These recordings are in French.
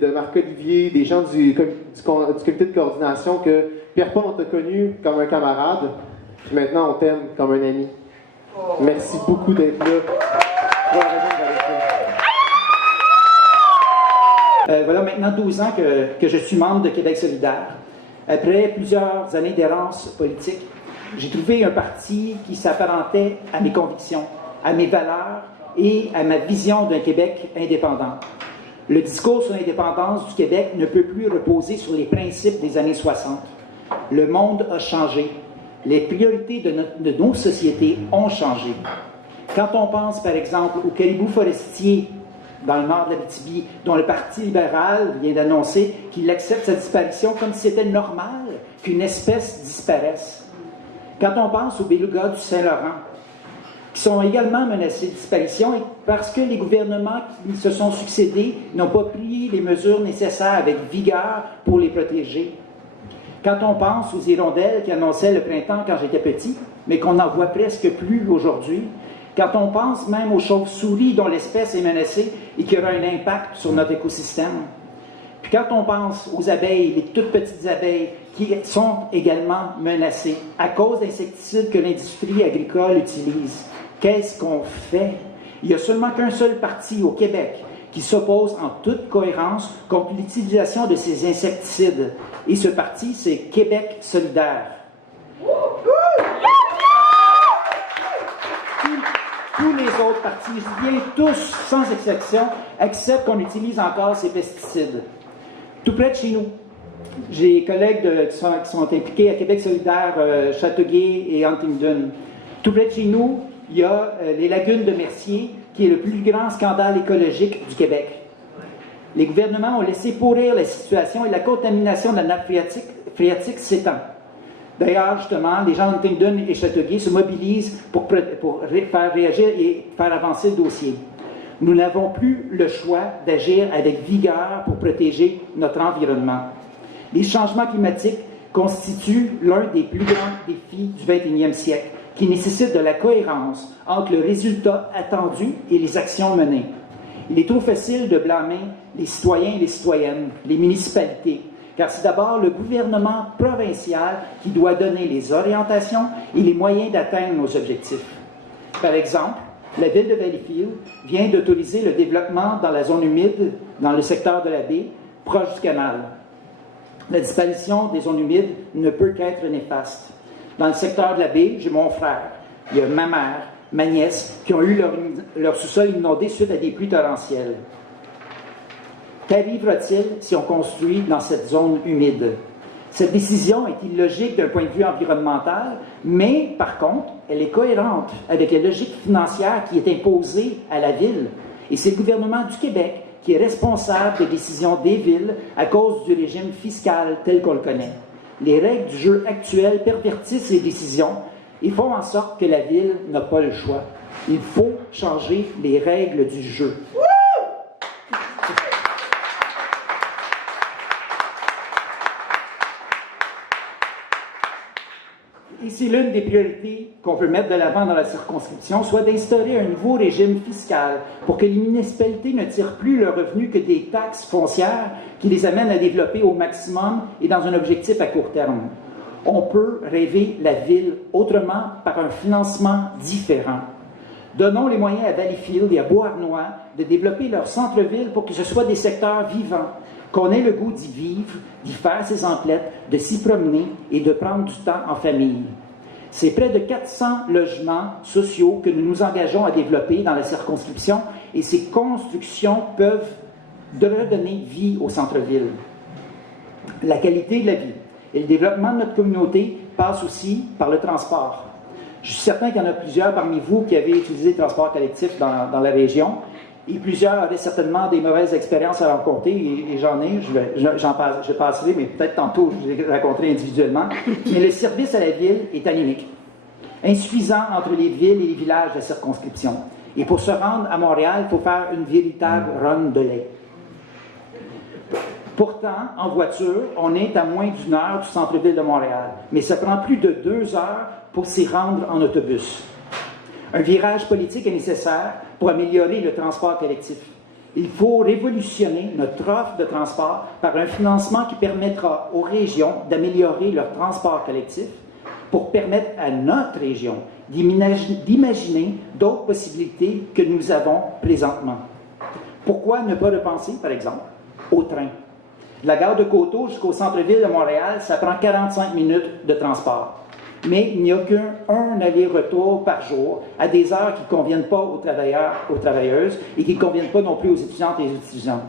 de Marc-Olivier, des gens du comité de coordination, que Pierre-Paul, on t'a connu comme un camarade, puis maintenant on t'aime comme un ami. Merci beaucoup d'être là. Pour la raison de Voilà maintenant 12 ans que je suis membre de Québec solidaire. Après plusieurs années d'errance politique, j'ai trouvé un parti qui s'apparentait à mes convictions, à mes valeurs et à ma vision d'un Québec indépendant. Le discours sur l'indépendance du Québec ne peut plus reposer sur les principes des années 60. Le monde a changé. Les priorités de nos sociétés ont changé. Quand on pense, par exemple, au caribou forestier dans le nord de l'Abitibi, dont le Parti libéral vient d'annoncer qu'il accepte sa disparition comme si c'était normal qu'une espèce disparaisse. Quand on pense aux belugas du Saint-Laurent, qui sont également menacés de disparition parce que les gouvernements qui se sont succédés n'ont pas pris les mesures nécessaires avec vigueur pour les protéger. Quand on pense aux hirondelles qui annonçaient le printemps quand j'étais petit, mais qu'on n'en voit presque plus aujourd'hui, quand on pense même aux chauves-souris dont l'espèce est menacée et qui aura un impact sur notre écosystème, puis quand on pense aux abeilles, les toutes petites abeilles qui sont également menacées à cause d'insecticides que l'industrie agricole utilise, qu'est-ce qu'on fait? Il n'y a seulement qu'un seul parti au Québec qui s'oppose en toute cohérence contre l'utilisation de ces insecticides. Et ce parti, c'est Québec solidaire. Tous les autres partis, je dis bien tous, sans exception, acceptent qu'on utilise encore ces pesticides. Tout près de chez nous, j'ai des collègues qui sont impliqués à Québec solidaire, Châteauguay et Huntingdon. Tout près de chez nous, il y a les lagunes de Mercier, qui est le plus grand scandale écologique du Québec. Les gouvernements ont laissé pourrir la situation et la contamination de la nappe phréatique s'étend. D'ailleurs, justement, les gens de Huntingdon et Châteauguay se mobilisent pour faire réagir et faire avancer le dossier. Nous n'avons plus le choix d'agir avec vigueur pour protéger notre environnement. Les changements climatiques constituent l'un des plus grands défis du 21e siècle, qui nécessite de la cohérence entre le résultat attendu et les actions menées. Il est trop facile de blâmer les citoyens et les citoyennes, les municipalités, car c'est d'abord le gouvernement provincial qui doit donner les orientations et les moyens d'atteindre nos objectifs. Par exemple, la ville de Valleyfield vient d'autoriser le développement dans la zone humide, dans le secteur de la baie, proche du canal. La disparition des zones humides ne peut qu'être néfaste. Dans le secteur de la baie, j'ai mon frère, il y a ma mère, ma nièce, qui ont eu leur sous-sol inondé suite à des pluies torrentielles. Qu'arrivera-t-il si on construit dans cette zone humide? Cette décision est illogique d'un point de vue environnemental, mais par contre, elle est cohérente avec la logique financière qui est imposée à la ville. Et c'est le gouvernement du Québec qui est responsable des décisions des villes à cause du régime fiscal tel qu'on le connaît. Les règles du jeu actuelles pervertissent les décisions et font en sorte que la ville n'a pas le choix. Il faut changer les règles du jeu. Et c'est l'une des priorités qu'on veut mettre de l'avant dans la circonscription, soit d'instaurer un nouveau régime fiscal pour que les municipalités ne tirent plus leurs revenus que des taxes foncières qui les amènent à développer au maximum et dans un objectif à court terme. On peut rêver la ville autrement par un financement différent. Donnons les moyens à Valleyfield et à Beauharnois de développer leur centre-ville pour que ce soit des secteurs vivants, qu'on ait le goût d'y vivre, d'y faire ses emplettes, de s'y promener et de prendre du temps en famille. C'est près de 400 logements sociaux que nous nous engageons à développer dans la circonscription et ces constructions peuvent redonner vie au centre-ville. La qualité de la vie et le développement de notre communauté passe aussi par le transport. Je suis certain qu'il y en a plusieurs parmi vous qui avez utilisé le transport collectif dans la région. Et plusieurs avaient certainement des mauvaises expériences à rencontrer, et j'en ai, je passerai, mais peut-être tantôt je les raconterai individuellement. Mais le service à la ville est anémique, insuffisant entre les villes et les villages de la circonscription. Et pour se rendre à Montréal, il faut faire une véritable run de lait. Pourtant, en voiture, on est à moins d'1 heure du centre-ville de Montréal, mais ça prend plus de 2 heures pour s'y rendre en autobus. Un virage politique est nécessaire pour améliorer le transport collectif. Il faut révolutionner notre offre de transport par un financement qui permettra aux régions d'améliorer leur transport collectif pour permettre à notre région d'imaginer d'autres possibilités que nous avons présentement. Pourquoi ne pas repenser, par exemple, au train? De la gare de Coteau jusqu'au centre-ville de Montréal, ça prend 45 minutes de transport. Mais il n'y a qu'un aller-retour par jour à des heures qui ne conviennent pas aux travailleurs, aux travailleuses et qui ne conviennent pas non plus aux étudiantes et aux étudiants.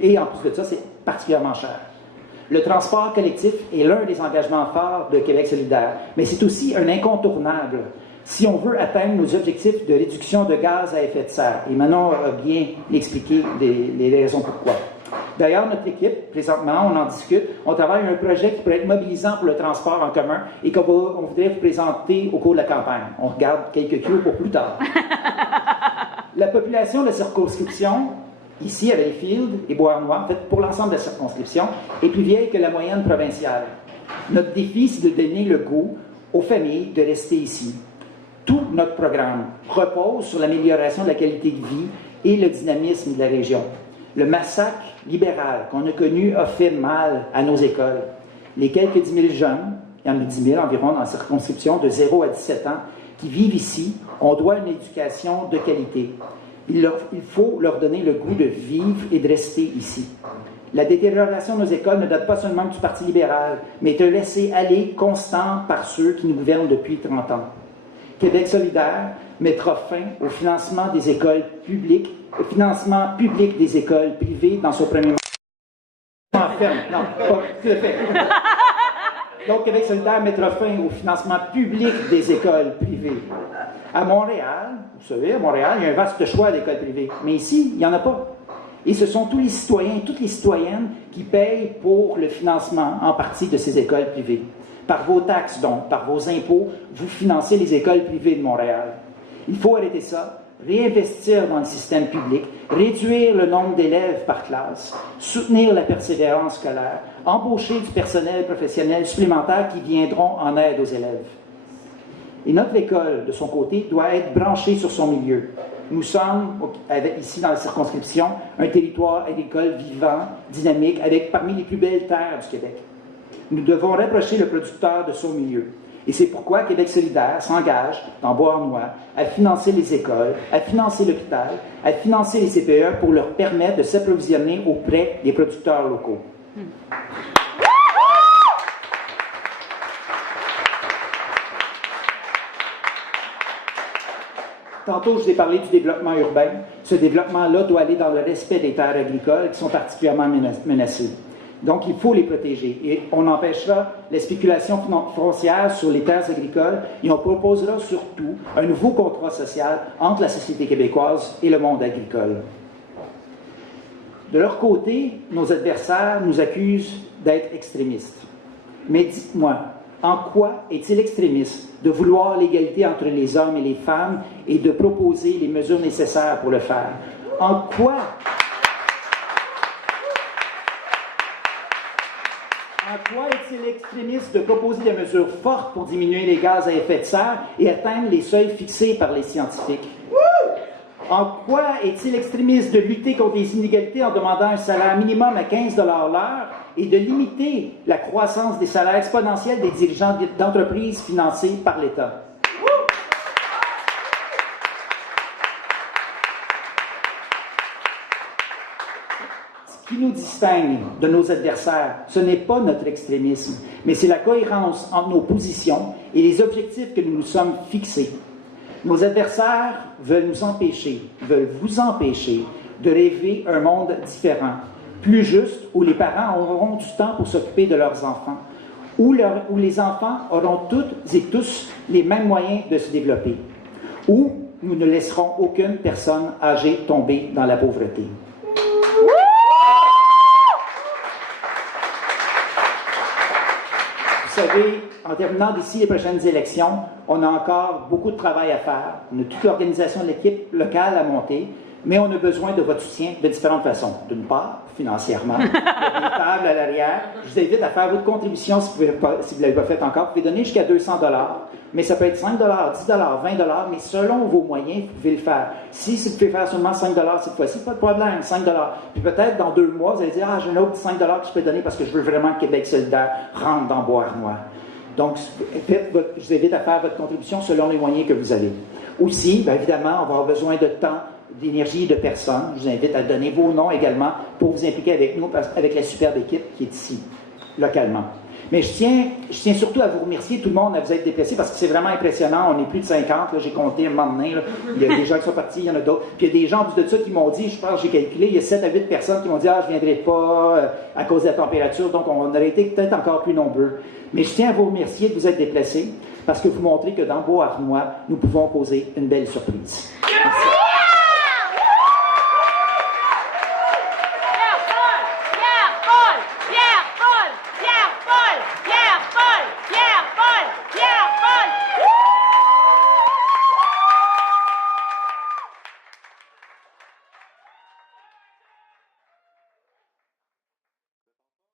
Et en plus de ça, c'est particulièrement cher. Le transport collectif est l'un des engagements forts de Québec solidaire, mais c'est aussi un incontournable si on veut atteindre nos objectifs de réduction de gaz à effet de serre. Et Manon a bien expliqué les raisons pourquoi. D'ailleurs, notre équipe, présentement, on en discute, on travaille à un projet qui pourrait être mobilisant pour le transport en commun et qu'on voudrait vous présenter au cours de la campagne. On regarde quelques cues pour plus tard. La population de la circonscription, ici à Valleyfield et Beauharnois, en fait pour l'ensemble de la circonscription, est plus vieille que la moyenne provinciale. Notre défi, c'est de donner le goût aux familles de rester ici. Tout notre programme repose sur l'amélioration de la qualité de vie et le dynamisme de la région. Le massacre libéral qu'on a connu a fait mal à nos écoles. Les quelques 10 000 jeunes, il y en a 10 000 environ dans la circonscription de 0 à 17 ans, qui vivent ici, on doit une éducation de qualité. Il faut leur donner le goût de vivre et de rester ici. La détérioration de nos écoles ne date pas seulement du Parti libéral, mais est un laisser-aller constant par ceux qui nous gouvernent depuis 30 ans. Québec solidaire mettra fin au financement des écoles publiques, au financement public des écoles privées dans son premier mandat. Non, pas tout à fait. Donc, Québec solidaire mettra fin au financement public des écoles privées. À Montréal, vous savez, à Montréal, il y a un vaste choix d'écoles privées. Mais ici, il n'y en a pas. Et ce sont tous les citoyens, toutes les citoyennes qui payent pour le financement en partie de ces écoles privées. Par vos taxes, donc, par vos impôts, vous financez les écoles privées de Montréal. Il faut arrêter ça, réinvestir dans le système public, réduire le nombre d'élèves par classe, soutenir la persévérance scolaire, embaucher du personnel professionnel supplémentaire qui viendront en aide aux élèves. Et notre école, de son côté, doit être branchée sur son milieu. Nous sommes, ici dans la circonscription, un territoire agricole vivant, dynamique, avec parmi les plus belles terres du Québec. Nous devons rapprocher le producteur de son milieu. Et c'est pourquoi Québec solidaire s'engage, dans Beauharnois, à financer les écoles, à financer l'hôpital, à financer les CPE pour leur permettre de s'approvisionner auprès des producteurs locaux. Tantôt, je vous ai parlé du développement urbain. Ce développement-là doit aller dans le respect des terres agricoles qui sont particulièrement menacées. Donc, il faut les protéger. Et on empêchera la spéculation foncière sur les terres agricoles et on proposera surtout un nouveau contrat social entre la société québécoise et le monde agricole. De leur côté, nos adversaires nous accusent d'être extrémistes. Mais dites-moi, en quoi est-il extrémiste de vouloir l'égalité entre les hommes et les femmes et de proposer les mesures nécessaires pour le faire? En quoi est-il extrémiste de proposer des mesures fortes pour diminuer les gaz à effet de serre et atteindre les seuils fixés par les scientifiques? En quoi est-il extrémiste de lutter contre les inégalités en demandant un salaire minimum à 15 $ l'heure et de limiter la croissance des salaires exponentiels des dirigeants d'entreprises financées par l'État? Ce qui nous distingue de nos adversaires, ce n'est pas notre extrémisme, mais c'est la cohérence entre nos positions et les objectifs que nous nous sommes fixés. Nos adversaires veulent vous empêcher de rêver un monde différent, plus juste, où les parents auront du temps pour s'occuper de leurs enfants, où les enfants auront toutes et tous les mêmes moyens de se développer, où nous ne laisserons aucune personne âgée tomber dans la pauvreté. Vous savez, en terminant d'ici les prochaines élections, on a encore beaucoup de travail à faire. On a toute l'organisation de l'équipe locale à monter, mais on a besoin de votre soutien de différentes façons. D'une part, financièrement. Il y a des tables à l'arrière. Je vous invite à faire votre contribution si vous ne l'avez pas faite encore. Vous pouvez donner jusqu'à 200 $. mais ça peut être 5 $, 10 $, 20 $, mais selon vos moyens, vous pouvez le faire. Si vous pouvez faire seulement 5 $ cette fois-ci, pas de problème, 5 $. Puis peut-être dans 2 mois, vous allez dire, j'ai un autre 5 $ que je peux donner parce que je veux vraiment que Québec solidaire rentre dans Beauharnois. Donc, je vous invite à faire votre contribution selon les moyens que vous avez. Aussi, bien évidemment, on va avoir besoin de temps, d'énergie et de personnes. Je vous invite à donner vos noms également pour vous impliquer avec nous, avec la superbe équipe qui est ici, localement. Mais je tiens surtout à vous remercier, tout le monde, à vous être déplacés, parce que c'est vraiment impressionnant. On est plus de 50, là, j'ai compté un moment donné. Là. Il y a des gens qui sont partis, il y en a d'autres. Puis il y a des gens en plus de ça qui m'ont dit, je pense, j'ai calculé, il y a 7 à 8 personnes qui m'ont dit, je ne viendrai pas à cause de la température, donc on aurait été peut-être encore plus nombreux. Mais je tiens à vous remercier de vous être déplacés, parce que vous montrez que dans Beauharnois, nous pouvons causer une belle surprise.